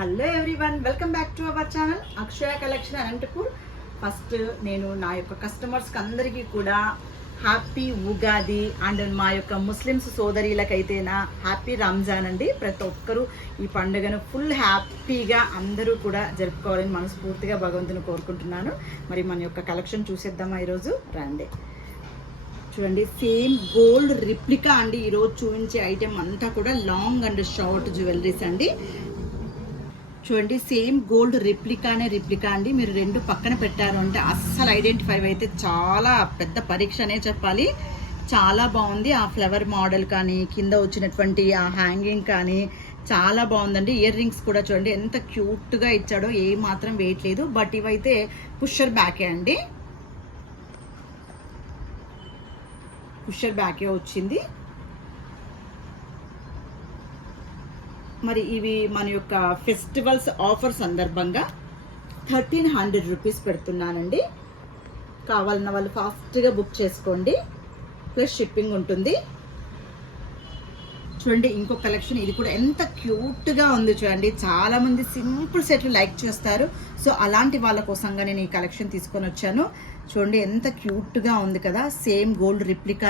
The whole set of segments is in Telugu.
Hello everyone, welcome back to our channel Akshaya collection Anantapur. First నేను నా యొక్క కస్టమర్స్కి అందరికీ కూడా హ్యాపీ ఉగాది అండ్ మా యొక్క ముస్లిమ్స్ సోదరీలకైతే నా హ్యాపీ రంజాన్ అండి. ప్రతి ఒక్కరూ ఈ పండుగను ఫుల్ హ్యాపీగా అందరూ కూడా జరుపుకోవాలని మనస్ఫూర్తిగా భగవంతుని కోరుకుంటున్నాను. మరి మన యొక్క కలెక్షన్ చూసేద్దామా ఈరోజు? రండి చూడండి. సేమ్ గోల్డ్ రిప్లికా అండి. ఈరోజు చూపించే ఐటెం అంతా కూడా లాంగ్ అండ్ షార్ట్ జ్యువెలరీస్ అండి. చూడండి, సేమ్ గోల్డ్ రిప్లికా అండి. మీరు రెండు పక్కన పెట్టారు అంటే అస్సలు ఐడెంటిఫై అయితే చాలా పెద్ద పరీక్ష అనే చెప్పాలి. చాలా బాగుంది. ఆ ఫ్లవర్ మోడల్ కానీ కింద వచ్చినటువంటి ఆ హ్యాంగింగ్ కానీ చాలా బాగుందండి. ఇయర్ రింగ్స్ కూడా చూడండి ఎంత క్యూట్గా ఇచ్చాడో, ఏ మాత్రం వెయిట్ లేదు. బట్ ఇవైతే పుషర్ బ్యాకే అండి, పుషర్ బ్యాకే వచ్చింది. మరి ఇవి మన యొక్క ఫెస్టివల్స్ ఆఫర్ సందర్భంగా 1300 రూపీస్ పెడుతున్నానండి. కావాలన్న వాళ్ళు ఫాస్ట్గా బుక్ చేసుకోండి, ప్లస్ షిప్పింగ్ ఉంటుంది. చూడండి ఇంకొక కలెక్షన్, ఇది కూడా ఎంత క్యూట్గా ఉంది చూడండి. చాలా మంది సింపుల్ సెట్లు లైక్ చేస్తారు, సో అలాంటి వాళ్ళ కోసంగా నేను ఈ కలెక్షన్ తీసుకొని వచ్చాను. చూడండి ఎంత క్యూట్గా ఉంది కదా. సేమ్ గోల్డ్ రిప్లికా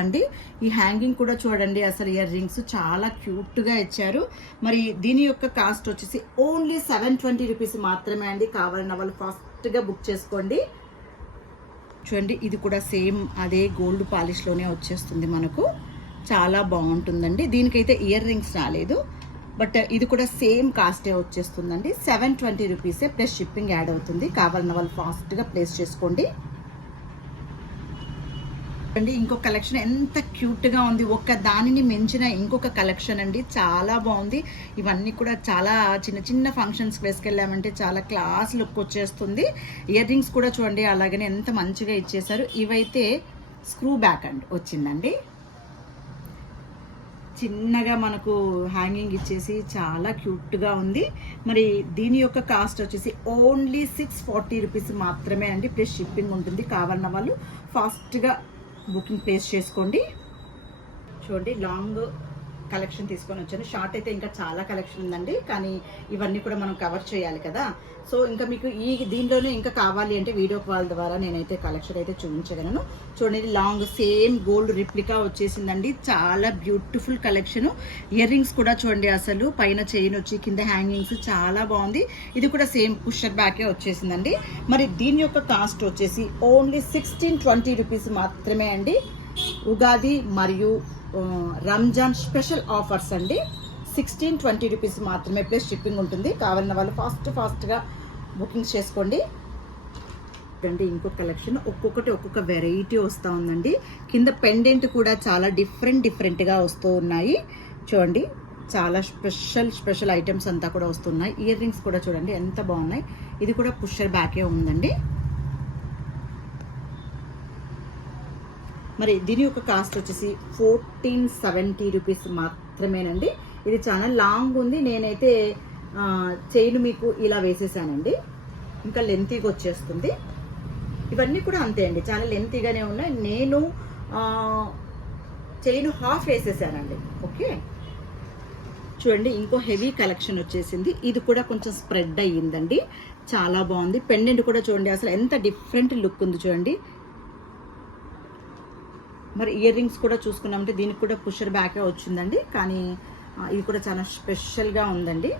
అండి. ఈ హ్యాంగింగ్ కూడా చూడండి, అసలు ఇయర్ రింగ్స్ చాలా క్యూట్గా ఇచ్చారు. మరి దీని యొక్క కాస్ట్ వచ్చేసి ఓన్లీ 720 రూపీస్ మాత్రమే అండి. కావాలన్న వాళ్ళు ఫాస్ట్గా బుక్ చేసుకోండి. చూడండి ఇది కూడా సేమ్ అదే గోల్డ్ పాలిష్లోనే వచ్చేస్తుంది మనకు. చాలా బాగుంటుందండి. దీనికైతే ఇయర్ రింగ్స్ రాలేదు, బట్ ఇది కూడా సేమ్ కాస్టే వచ్చేస్తుందండి. 720 రూపీసే, ప్లస్ షిప్పింగ్ యాడ్ అవుతుంది. కావాలన్న వాళ్ళు ఫాస్ట్గా ప్లేస్ చేసుకోండి. అండి ఇంకొక కలెక్షన్ ఎంత క్యూట్గా ఉంది. ఒక్క దానిని మించిన ఇంకొక కలెక్షన్ అండి, చాలా బాగుంది. ఇవన్నీ కూడా చాలా చిన్న చిన్న ఫంక్షన్స్కి వేసుకెళ్ళామంటే చాలా క్లాస్ లుక్ వచ్చేస్తుంది. ఇయర్ రింగ్స్ కూడా చూడండి అలాగనే ఎంత మంచిగా ఇచ్చేసారు. ఇవైతే స్క్రూ బ్యాక్ అండి వచ్చిందండి. చిన్నగా మనకు హ్యాంగింగ్ ఇచ్చేసి చాలా క్యూట్గా ఉంది. మరి దీని యొక్క కాస్ట్ వచ్చేసి ఓన్లీ 640 రూపీస్ మాత్రమే అండి, ప్లస్ షిప్పింగ్ ఉంటుంది. కావాలన్న వాళ్ళు ఫాస్ట్గా బుకింగ్ ప్లేస్ చేసుకోండి. చూడండి లాంగ్ కలెక్షన్ తీసుకొని వచ్చాను. షార్ట్ అయితే ఇంకా చాలా కలెక్షన్ ఉందండి, కానీ ఇవన్నీ కూడా మనం కవర్ చేయాలి కదా. సో ఇంకా మీకు దీనిలోనే ఇంకా కావాలి అంటే వీడియో కాల్ ద్వారా నేనైతే కలెక్షన్ అయితే చూపించగలను. చూడండి లాంగ్ సేమ్ గోల్డ్ రిప్లికా వచ్చేసిందండి. చాలా బ్యూటిఫుల్ కలెక్షన్. ఇయర్ రింగ్స్ కూడా చూడండి, అసలు పైన చైన్ వచ్చి కింద హ్యాంగింగ్స్ చాలా బాగుంది. ఇది కూడా సేమ్ పుషర్ బ్యాకే వచ్చేసిందండి. మరి దీని యొక్క కాస్ట్ వచ్చేసి ఓన్లీ 1620 రూపీస్ మాత్రమే అండి. ఉగాది మరియు రంజాన్ స్పెషల్ ఆఫర్స్ అండి. 1620 రూపీస్ మాత్రమే, ప్లస్ షిప్పింగ్ ఉంటుంది. కావాలన్న వాళ్ళు ఫాస్ట్గా బుకింగ్స్ చేసుకోండి. చూడండి ఇంకొక కలెక్షన్, ఒక్కొక్క వెరైటీ వస్తూ ఉందండి. కింద పెండెంట్ కూడా చాలా డిఫరెంట్గా వస్తూ ఉన్నాయి. చూడండి చాలా స్పెషల్ ఐటమ్స్ అంతా కూడా వస్తున్నాయి. ఇయర్ రింగ్స్ కూడా చూడండి ఎంత బాగున్నాయి. ఇది కూడా పుషర్ బ్యాకే ఉందండి. మరి దీని యొక్క కాస్ట్ వచ్చేసి 1470 రూపీస్ మాత్రమేనండి. ఇది చాలా లాంగ్ ఉంది. నేనైతే చైన్ మీకు ఇలా వేసేసానండి, ఇంకా లెంతీగా వచ్చేస్తుంది. ఇవన్నీ కూడా అంతే అండి, చాలా లెంతీగానే ఉన్నాయి. నేను చైన్ హాఫ్ వేసేసానండి. ఓకే చూడండి ఇంకో హెవీ కలెక్షన్ వచ్చేసింది. ఇది కూడా కొంచెం స్ప్రెడ్ అయ్యిందండి, చాలా బాగుంది. పెండెంట్ కూడా చూడండి అసలు ఎంత డిఫరెంట్ లుక్ ఉంది చూడండి. మరి ఇయర్ రింగ్స్ కూడా చూసుకున్నామంటే దీనికి కూడా పుషర్ బ్యాకే వచ్చిందండి, కానీ ఇది కూడా చాలా స్పెషల్గా ఉందండి.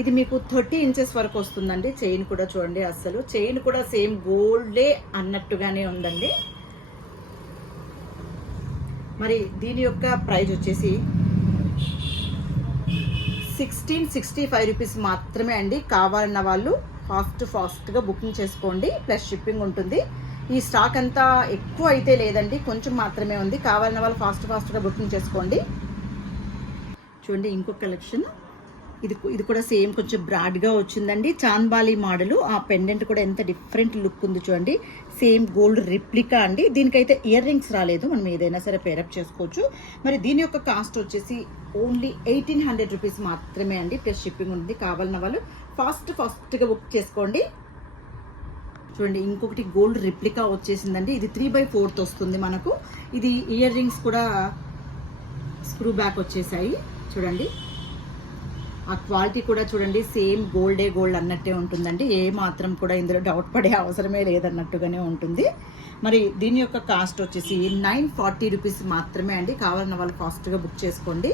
ఇది మీకు 30 ఇంచెస్ వరకు వస్తుందండి. చైన్ కూడా చూడండి, అసలు చైన్ కూడా సేమ్ గోల్డే అన్నట్టుగానే ఉందండి. మరి దీని యొక్క ప్రైస్ వచ్చేసి 1665 రూపీస్ మాత్రమే అండి. కావాలన్న వాళ్ళు ఫాస్ట్గా బుకింగ్ చేసుకోండి, ప్లస్ షిప్పింగ్ ఉంటుంది. ఈ స్టాక్ అంతా ఎక్కువ అయితే లేదండి, కొంచెం మాత్రమే ఉంది. కావాలన్న వాళ్ళు ఫాస్ట్గా బుకింగ్ చేసుకోండి. చూడండి ఇంకొక కలెక్షన్, ఇది కూడా సేమ్ కొంచెం బ్రాడ్గా వచ్చిందండి. చాంద్బాలి మోడలు. ఆ పెండెంట్ కూడా ఎంత డిఫరెంట్ లుక్ ఉంది చూడండి. సేమ్ గోల్డ్ రిప్లికా అండి. దీనికైతే ఇయర్ రింగ్స్ రాలేదు, మనం ఏదైనా సరే పేరప్ చేసుకోవచ్చు. మరి దీని యొక్క కాస్ట్ వచ్చేసి ఓన్లీ 1800 రూపీస్ మాత్రమే అండి, ప్లస్ షిప్పింగ్ ఉంది. కావాలన్న వాళ్ళు ఫాస్ట్గా బుక్ చేసుకోండి. చూడండి ఇంకొకటి గోల్డ్ రిప్లికా వచ్చేసిందండి. ఇది 3/4 వస్తుంది మనకు. ఇది ఇయర్ రింగ్స్ కూడా స్క్రూ బ్యాక్ వచ్చేసాయి చూడండి. ఆ క్వాలిటీ కూడా చూడండి సేమ్ గోల్డ్ అన్నట్టే ఉంటుందండి. ఏ మాత్రం కూడా ఇందులో డౌట్ పడే అవసరమే లేదన్నట్టుగానే ఉంటుంది. మరి దీని యొక్క కాస్ట్ వచ్చేసి 940 రూపీస్ మాత్రమే అండి. కావాలన్న వాళ్ళు ఫాస్ట్గా బుక్ చేసుకోండి.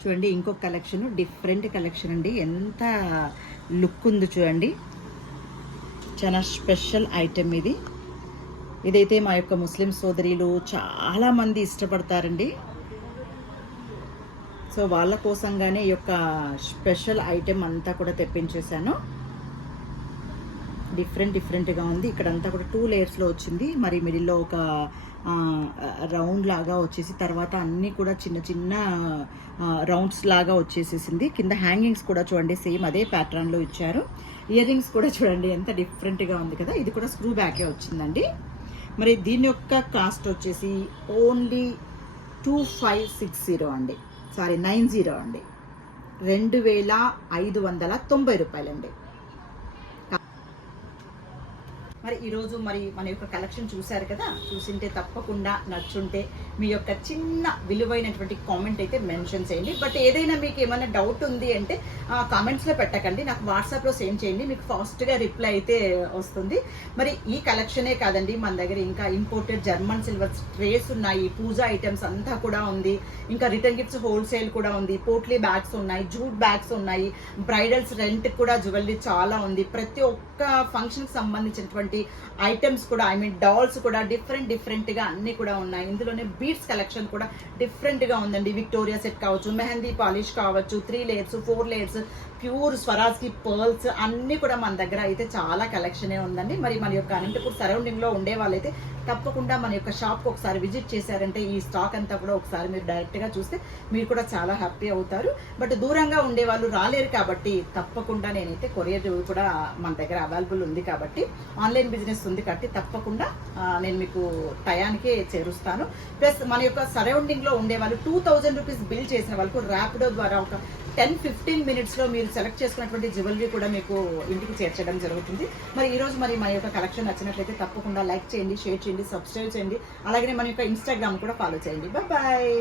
చూడండి ఇంకొక కలెక్షన్, డిఫరెంట్ కలెక్షన్ అండి. ఎంత లుక్ ఉంది చూడండి, చాలా స్పెషల్ ఐటెం ఇది. ఇదైతే మా యొక్క ముస్లిం సోదరీలు చాలామంది ఇష్టపడతారండి. సో వాళ్ళ కోసంగానే ఈ యొక్క స్పెషల్ ఐటెం అంతా కూడా తెప్పించేశాను. డిఫరెంట్గా ఉంది. ఇక్కడంతా కూడా 2 లేయర్స్లో వచ్చింది. మరి మిడిల్లో ఒక రౌండ్ లాగా వచ్చేసి తర్వాత అన్నీ కూడా చిన్న రౌండ్స్ లాగా వచ్చేసేసింది. కింద హ్యాంగింగ్స్ కూడా చూడండి సేమ్ అదే ప్యాటర్న్లో ఇచ్చారు. ఇయర్ రింగ్స్ కూడా చూడండి ఎంత డిఫరెంట్గా ఉంది కదా. ఇది కూడా స్క్రూ బ్యాకే వచ్చిందండి. మరి దీని యొక్క కాస్ట్ వచ్చేసి ఓన్లీ 2560 అండి, సారీ 90 అండి, 2590 రూపాయలండి. మరి ఈరోజు మరి మన యొక్క కలెక్షన్ చూశారు కదా. చూసింటే తప్పకుండా నచ్చుంటే మీ యొక్క చిన్న విలువైనటువంటి కామెంట్ అయితే మెన్షన్ చేయండి. బట్ ఏదైనా మీకు ఏమైనా డౌట్ ఉంది అంటే కామెంట్స్లో పెట్టకండి, నాకు వాట్సాప్లో సెండ్ చేయండి, మీకు ఫాస్ట్గా రిప్లై అయితే వస్తుంది. మరి ఈ కలెక్షనే కాదండి, మన దగ్గర ఇంకా ఇంపోర్టెడ్ జర్మన్ సిల్వర్ ట్రేస్ ఉన్నాయి, పూజా ఐటమ్స్ అంతా కూడా ఉంది, ఇంకా రిటర్న్ గిఫ్ట్స్ హోల్సేల్ కూడా ఉంది, పోట్లీ బ్యాగ్స్ ఉన్నాయి, జూట్ బ్యాగ్స్ ఉన్నాయి, బ్రైడల్స్ రెంట్ కూడా జ్యువెలరీ చాలా ఉంది. ప్రతి ఒక్క ఫంక్షన్కి సంబంధించినటువంటి ఐటమ్స్ కూడా డాల్స్ కూడా డిఫరెంట్గా అన్ని కూడా ఉన్నాయి. ఇందులోనే బీడ్స్ కలెక్షన్ కూడా డిఫరెంట్గా ఉందండి. విక్టోరియా సెట్ కావచ్చు, మెహందీ పాలిష్ కావచ్చు, 3 లేయర్స్ 4 లేయర్స్ ప్యూర్ స్వరాజ్కి పర్ల్స్ అన్నీ కూడా మన దగ్గర అయితే చాలా కలెక్షనే ఉందండి. మరి మన యొక్క అనంతపూర్ సరౌండింగ్లో ఉండే వాళ్ళైతే తప్పకుండా మన యొక్క షాప్కి ఒకసారి విజిట్ చేశారంటే ఈ స్టాక్ అంతా కూడా ఒకసారి మీరు డైరెక్ట్గా చూస్తే మీరు కూడా చాలా హ్యాపీ అవుతారు. బట్ దూరంగా ఉండే వాళ్ళు రాలేరు కాబట్టి తప్పకుండా నేనైతే కొరియర్ కూడా మన దగ్గర అవైలబుల్ ఉంది కాబట్టి, ఆన్లైన్ బిజినెస్ ఉంది కాబట్టి తప్పకుండా నేను మీకు టయానికే చేరుస్తాను. ప్లస్ మన యొక్క సరౌండింగ్లో ఉండే వాళ్ళు 2000 రూపీస్ బిల్ చేసిన వాళ్ళకు ర్యాపిడో ద్వారా ఒక 10-15 మినిట్స్లో మీరు సెలెక్ట్ చేసుకున్నటువంటి జ్యువెలరీ కూడా మీకు ఇంటికి చేర్చడం జరుగుతుంది. మరి ఈరోజు మరి మన యొక్క కలెక్షన్ నచ్చినట్లయితే తప్పకుండా లైక్ చేయండి, షేర్ చేయండి, సబ్స్క్రైబ్ చేయండి. అలాగే మన యొక్క ఇన్స్టాగ్రామ్ కూడా ఫాలో చేయండి. బాయ్.